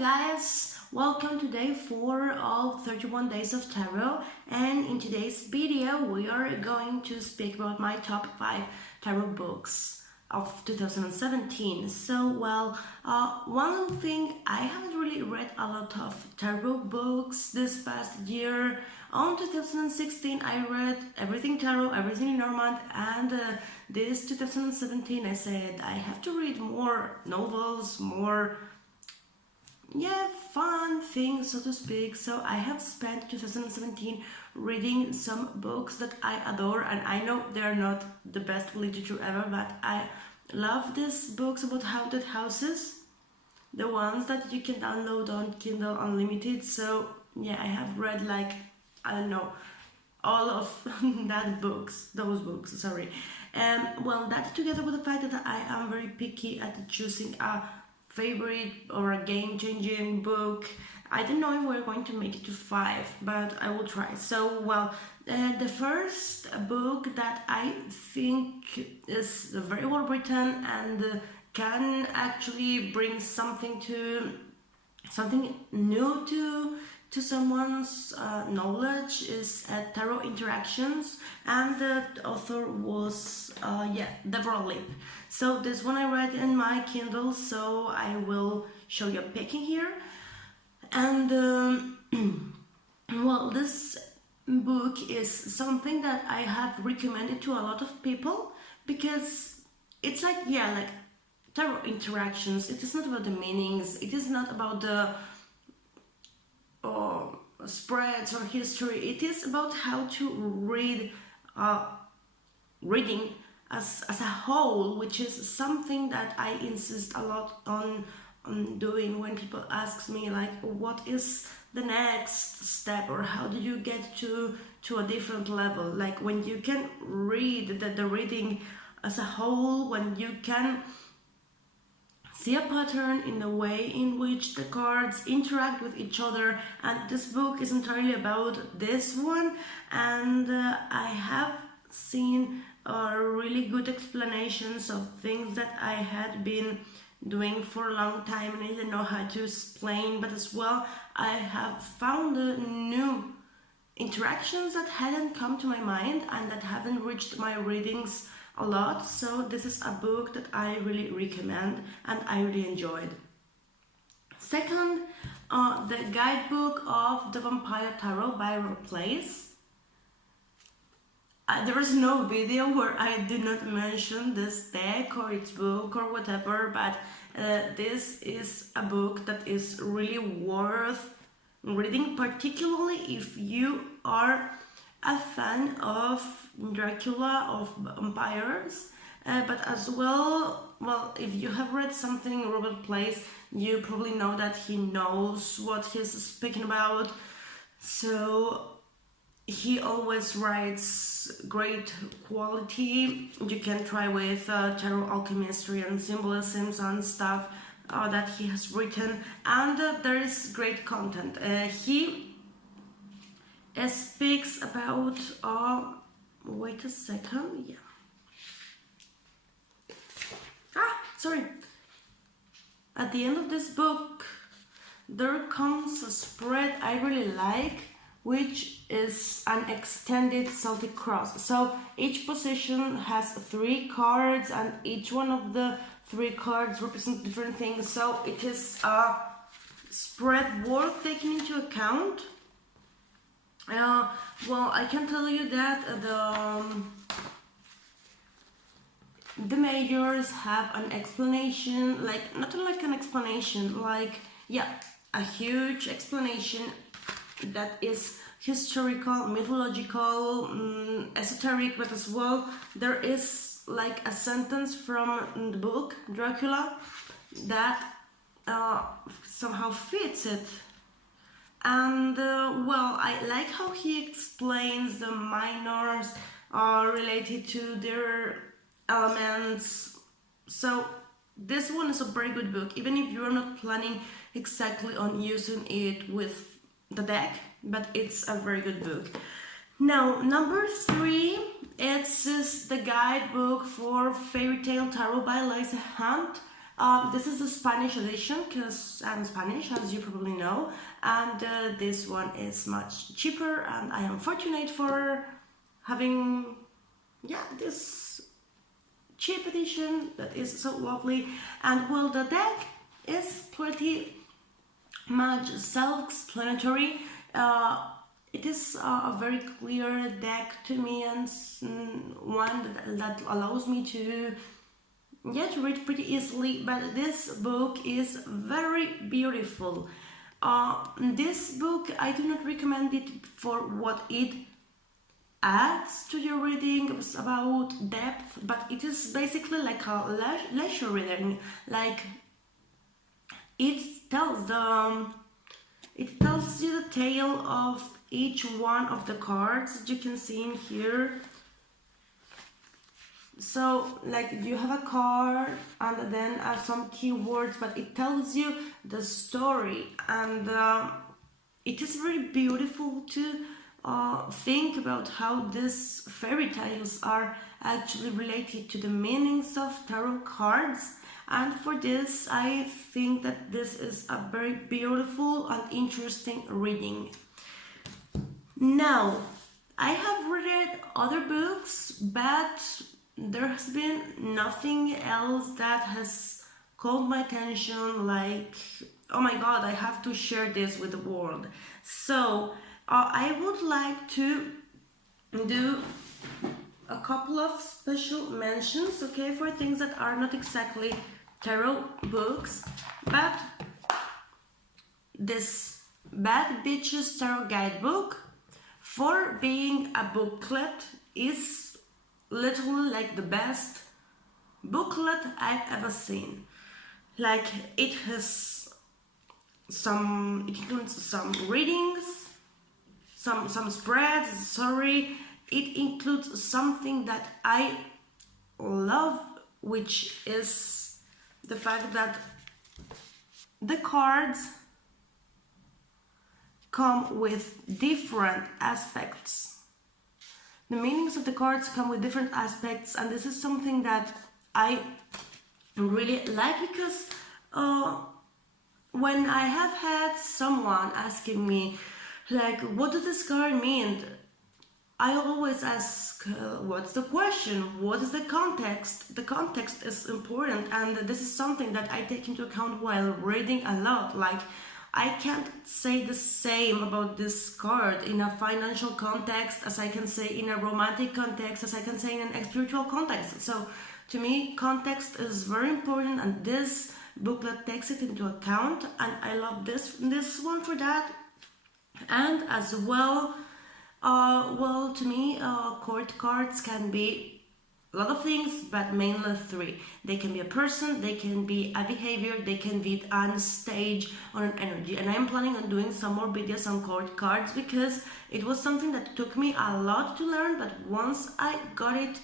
guys, welcome to day 4 of 31 days of tarot, and in today's video we are going to speak about my top 5 tarot books of 2017. One thing, I haven't really read a lot of tarot books this past year. On 2016 I read everything tarot, everything Normand, and this 2017 I said I have to read more novels, more fun things, so to speak. So I have spent 2017 reading some books that I adore, and I know they're not the best literature ever, but I love these books about haunted houses, the ones that you can download on Kindle Unlimited. So yeah, I have read like, I don't know, all of those books, sorry. That together with the fact that I am very picky at choosing a favorite or a game-changing book, I don't know if we're going to make it to 5, but I will try. The first book that I think is very well written and can actually bring something new to someone's knowledge is Tarot Interactions, and the author was Deborah Lip. So this one I read in my Kindle, so I will show you a picking here. And this book is something that I have recommended to a lot of people, because it's like tarot interactions. It is not about the meanings, it is not about the spreads or history. It is about how to read reading as a whole, which is something that I insist a lot on doing when people ask me like, what is the next step, or how do you get to a different level? Like when you can read the reading as a whole, when you can see a pattern in the way in which the cards interact with each other. And this book is entirely about this one, and I have seen really good explanations of things that I had been doing for a long time and I didn't know how to explain, but as well I have found new interactions that hadn't come to my mind and that haven't reached my readings a lot. So this is a book that I really recommend and I really enjoyed. Second, the Guidebook of the Vampire Tarot by Place. There is no video where I did not mention this deck or its book or whatever, but this is a book that is really worth reading, particularly if you are a fan of Dracula, of vampires, but as well, if you have read something Robert Place, you probably know that he knows what he's speaking about. So he always writes great quality. You can try with tarot alchemy and symbolisms and stuff that he has written, and there is great content. He speaks about wait a second, sorry. At the end of this book there comes a spread I really like, which is an extended Celtic cross. So each position has 3 cards, and each one of the 3 cards represent different things. So it is a spread worth taking into account. I can tell you that the majors have an explanation, not like an explanation, a huge explanation that is historical, mythological, esoteric, but as well there is like a sentence from the book Dracula that somehow fits it. And I like how he explains the minors related to their elements. So this one is a very good book, even if you are not planning exactly on using it with the deck, but it's a very good book. Now, number 3, it's the Guidebook for Fairy Tale Tarot by Lisa Hunt. This is the Spanish edition because I'm Spanish, as you probably know, and this one is much cheaper, and I am fortunate for having, yeah, this cheap edition that is so lovely. And well, the deck is pretty much self-explanatory. It is a very clear deck to me, and one that allows me to read pretty easily. But this book is very beautiful. This book, I do not recommend it for what it adds to your reading. It's about depth, but it is basically like a leisure reading. Like it tells you the tale of each one of the cards that you can see in here. So like you have a card and then some keywords, but it tells you the story, and it is very beautiful to think about how these fairy tales are actually related to the meanings of tarot cards. And for this, I think that this is a very beautiful and interesting reading. Now, I have read other books, but there has been nothing else that has caught my attention, like, oh my god, I have to share this with the world. So I would like to do a couple of special mentions, okay, for things that are not exactly tarot books, but this Bad Bitches Tarot Guidebook, for being a booklet, is literally like the best booklet I've ever seen. Like it includes some readings, some spreads, sorry. It includes something that I love, which is the fact that the cards come with different aspects. The meanings of the cards come with different aspects, and this is something that I really like, because when I have had someone asking me, like, what does this card mean? I always ask, what's the question? What is the context? The context is important, and this is something that I take into account while reading a lot. Like, I can't say the same about this card in a financial context as I can say in a romantic context, as I can say in an spiritual context. So to me, context is very important, and this booklet takes it into account, and I love this one for that. And as well, to me, court cards can be a lot of things, but mainly three. They can be a person, they can be a behavior, they can be on stage, on an energy. And I'm planning on doing some more videos on court cards, because it was something that took me a lot to learn, but once I got it,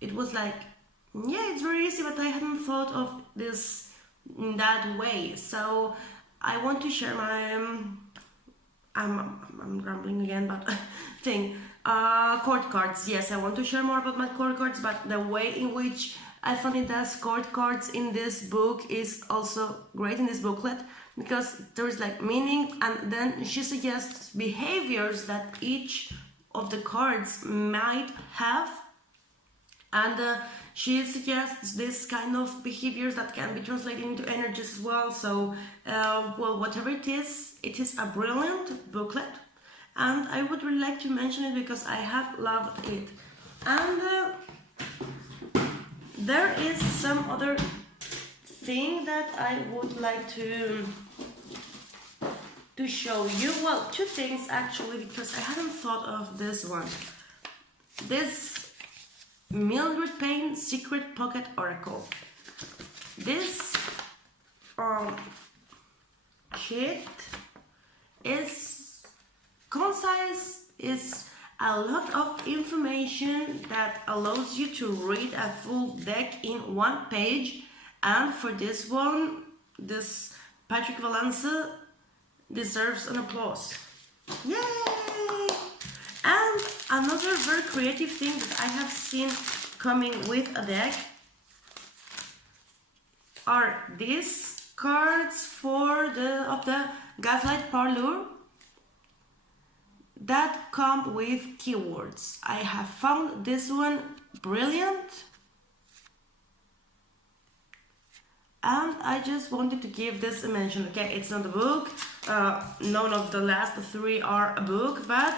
it was like, yeah, it's very easy, but I hadn't thought of this in that way. So I want to share my I'm rambling again, but thing. Court cards. Yes, I want to share more about my court cards, but the way in which Ethony does court cards in this book is also great in this booklet, because there is like meaning, and then she suggests behaviors that each of the cards might have, and she suggests this kind of behaviors that can be translated into energies as well. So well, whatever it is a brilliant booklet, and I would really like to mention it because I have loved it. And there is some other thing that I would like to show you. Well, two things actually, because I hadn't thought of this one. This Mildred Payne Secret Pocket Oracle. This sheet is concise, is a lot of information that allows you to read a full deck in one page. And for this one, this Patrick Valencia deserves an applause. Yay! And another very creative thing that I have seen coming with a deck are these cards for the Gaslight Parlor that come with keywords. I have found this one brilliant, and I just wanted to give this a mention. Okay, it's not a book, none of the last three are a book, but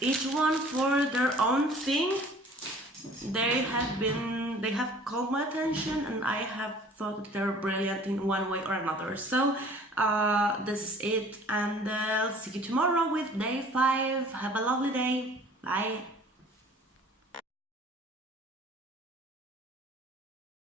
each one for their own thing. They have called my attention, and I have thought that they're brilliant in one way or another. So this is it, and I'll see you tomorrow with day 5. Have a lovely day. Bye.